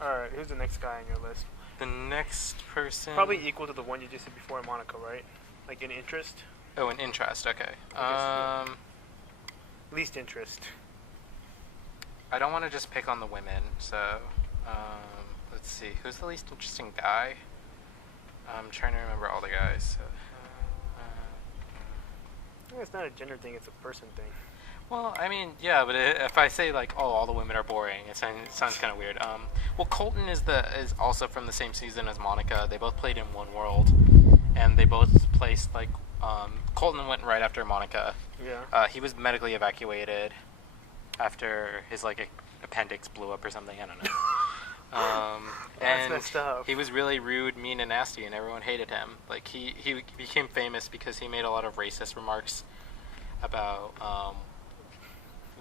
Alright, who's the next guy on your list? The next person... Probably equal to the one you just said before, Monica, right? Like in interest? Oh, in interest, okay. Yeah. Least interest. I don't want to just pick on the women, so... let's see. Who's the least interesting guy? I'm trying to remember all the guys. It's not a gender thing, it's a person thing. Well, I mean, yeah, but if I say like, oh, all the women are boring, it sounds kind of weird. Well, Colton is also from the same season as Monica. They both played in One World, and they both placed like. Colton went right after Monica. Yeah. He was medically evacuated after his like appendix blew up or something. I don't know. That's messed up. He was really rude, mean, and nasty, and everyone hated him. Like he became famous because he made a lot of racist remarks about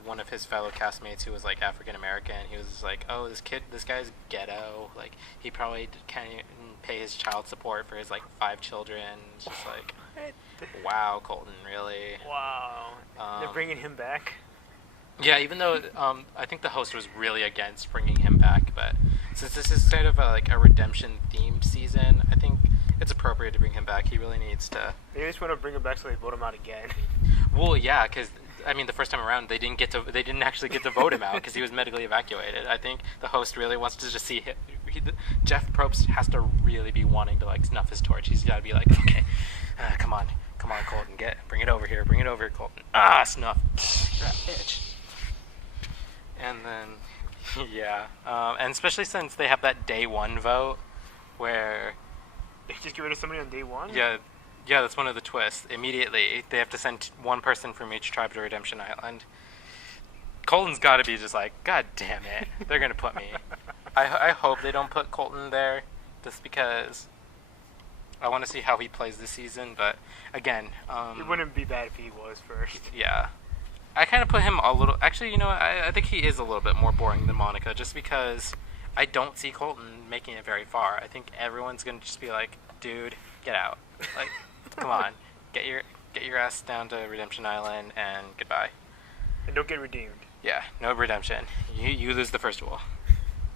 one of his fellow castmates who was like African American. He was just like, "Oh, this guy's ghetto. Like he probably can't even pay his child support for his like 5 children." It's just like, wow, Colton, really? Wow. They're bringing him back. Yeah, even though I think the host was really against bringing him back, but since this is kind of a redemption themed season, I think it's appropriate to bring him back. He really needs to. They just want to bring him back so they vote him out again. Well, yeah, because I mean, the first time around, they didn't actually get to vote him out because he was medically evacuated. I think the host really wants to just see him. Jeff Probst has to really be wanting to like snuff his torch. He's got to be like, okay, come on, Colton, bring it over here, Colton. Snuff, that bitch. And then, yeah, and especially since they have that day one vote, where they just get rid of somebody on day one. Yeah, that's one of the twists. Immediately, they have to send one person from each tribe to Redemption Island. Colton's got to be just like, God damn it, they're gonna put me. I hope they don't put Colton there, just because I want to see how he plays this season. But again, it wouldn't be bad if he was first. Yeah, I kind of put him a little. Actually, you know what? I think he is a little bit more boring than Monica, just because I don't see Colton making it very far. I think everyone's gonna just be like, dude, get out. Like, come on, get your ass down to Redemption Island and goodbye. And don't get redeemed. Yeah, no redemption. You lose the first duel.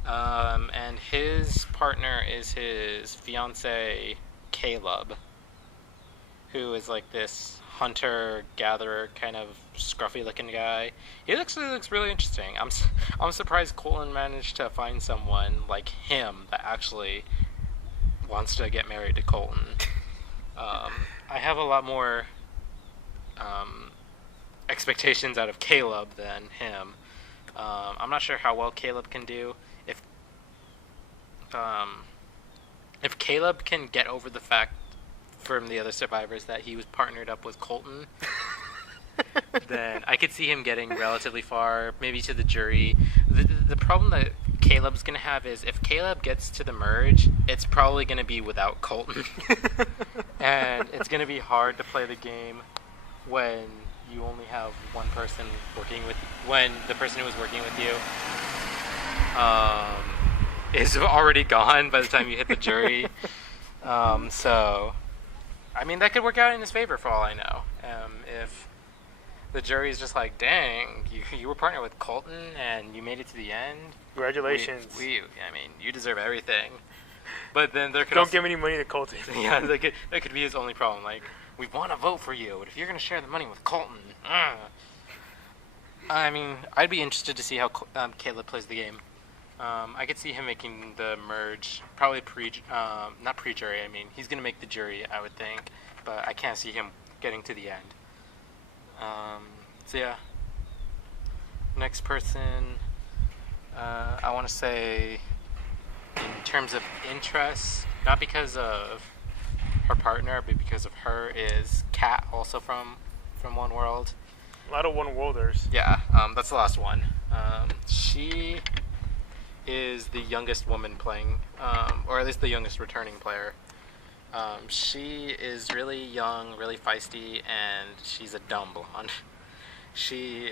And his partner is his fiance Caleb, who is like this hunter-gatherer kind of scruffy-looking guy. He looks really interesting. I'm surprised Colton managed to find someone like him that actually wants to get married to Colton. I have a lot more expectations out of Caleb than him. I'm not sure how well Caleb can do. If Caleb can get over the fact from the other survivors that he was partnered up with Colton, then I could see him getting relatively far, maybe to the jury. The problem that Caleb's going to have is if Caleb gets to the merge, it's probably going to be without Colton. And it's going to be hard to play the game when you only have one person working with when the person who was working with you is already gone by the time you hit the jury. So, I mean, that could work out in his favor for all I know. If the jury's just like, dang, you were partnered with Colton and you made it to the end. Congratulations. I mean, you deserve everything. But then there could Don't give any money to Colton. Yeah, that could be his only problem. Like, we want to vote for you, but if you're going to share the money with Colton, I mean, I'd be interested to see how Caleb plays the game. I could see him making the merge, probably not pre-jury. I mean, he's going to make the jury, I would think, but I can't see him getting to the end. So yeah, next person, I want to say, in terms of interest, not because of her partner, but because of her, is Kat, also from One World. A lot of One Worlders. Yeah, that's the last one. She is the youngest woman playing, or at least the youngest returning player. She is really young, really feisty, and she's a dumb blonde. She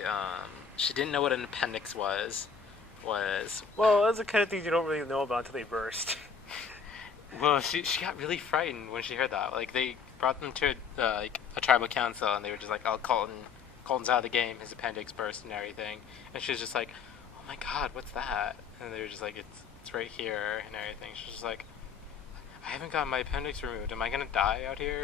didn't know what an appendix was. Well, that's the kind of things you don't really know about until they burst. Well, she got really frightened when she heard that. Like, they brought them to a tribal council, and they were just like, "Oh, Colton's out of the game. His appendix burst and everything." And she was just like, "Oh my God, what's that? And they were just like, it's right here and everything. She's just like, I haven't got my appendix removed. Am I gonna die out here?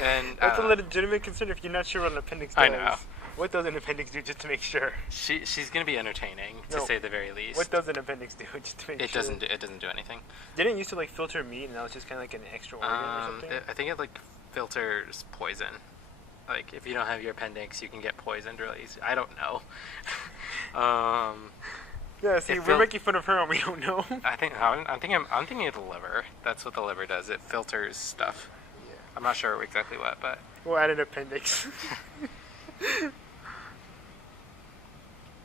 And That's a legitimate concern if you're not sure what an appendix does. I know. What does an appendix do, just to make sure? She's gonna be entertaining, to say the very least. What does an appendix do, just to make sure? It doesn't do anything. Didn't it used to like filter meat, and now it's just kind of like an extra organ or something? I think it like filters poison. Like if you don't have your appendix, you can get poisoned really easy. I don't know. Yeah, see, we're making fun of her, and we don't know. I'm thinking of the liver. That's what the liver does. It filters stuff. Yeah. I'm not sure exactly what, but we'll add an appendix.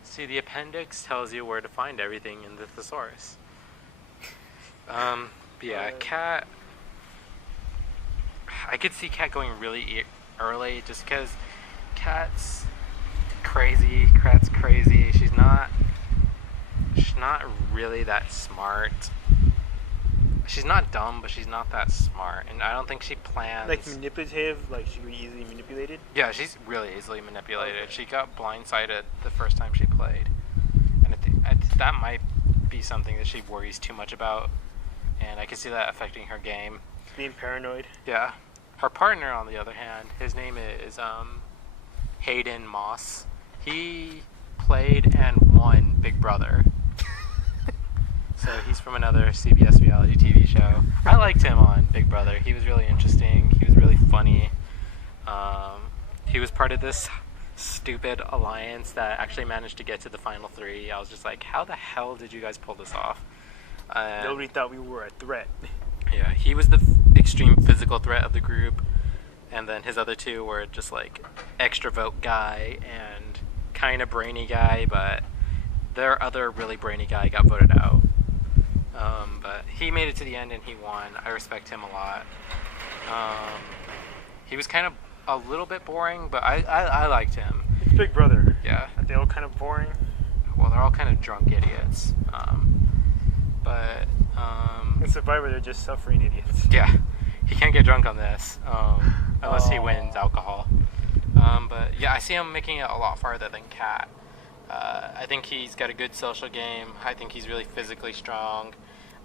See, the appendix tells you where to find everything in the thesaurus. But yeah, Cat. I could see Cat going really early, just because Cat's crazy. Cat's crazy. She's not really that smart. She's not dumb, but she's not that smart, and I don't think she plans. Like manipulative, like she could be easily manipulated. Yeah, she's really easily manipulated. Okay. She got blindsided the first time she played, and I think that might be something that she worries too much about, and I can see that affecting her game. Being paranoid. Yeah, her partner, on the other hand, his name is Hayden Moss. He played and won Big Brother. So he's from another CBS reality TV show. I liked him on Big Brother. He was really interesting. He was really funny. He was part of this stupid alliance that actually managed to get to the final three. I was just like, how the hell did you guys pull this off? Nobody thought we were a threat. Yeah, he was the extreme physical threat of the group. And then his other two were just like extrovert guy and kind of brainy guy, but their other really brainy guy got voted out. But he made it to the end and he won. I respect him a lot. He was kind of a little bit boring, but I liked him. It's Big Brother. Yeah. Are they all kind of boring? Well, they're all kind of drunk idiots. In Survivor, they're just suffering idiots. Yeah. He can't get drunk on this unless he wins alcohol. But yeah, I see him making it a lot farther than Cat. I think he's got a good social game. I think he's really physically strong.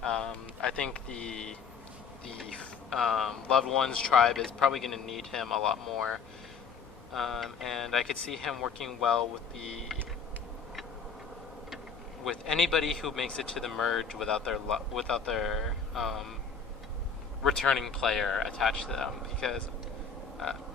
I think the Loved Ones tribe is probably going to need him a lot more. And I could see him working well with anybody who makes it to the merge without their returning player attached to them, because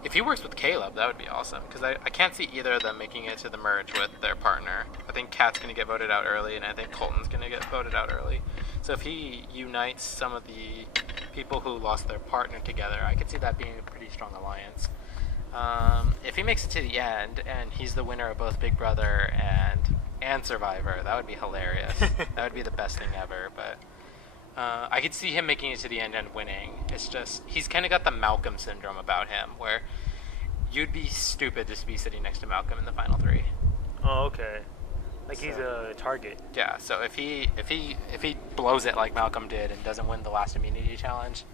if he works with Caleb, that would be awesome, because I can't see either of them making it to the merge with their partner. I think Kat's going to get voted out early, and I think Colton's going to get voted out early. So if he unites some of the people who lost their partner together, I could see that being a pretty strong alliance. If he makes it to the end, and he's the winner of both Big Brother and Survivor, that would be hilarious. That would be the best thing ever, but I could see him making it to the end and winning. It's just, he's kind of got the Malcolm syndrome about him, where you'd be stupid to be sitting next to Malcolm in the final three. Oh, okay. Like he's a target. Yeah. So if he blows it like Malcolm did and doesn't win the last immunity challenge,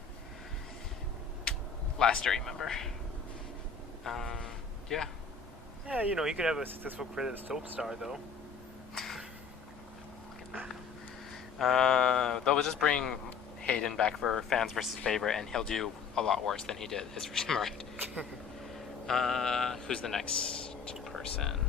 last to remember. Yeah. Yeah, you know, you could have a successful career as a soap star, though. They'll just bring Hayden back for fans versus favorite, and he'll do a lot worse than he did his first ride. Who's the next person?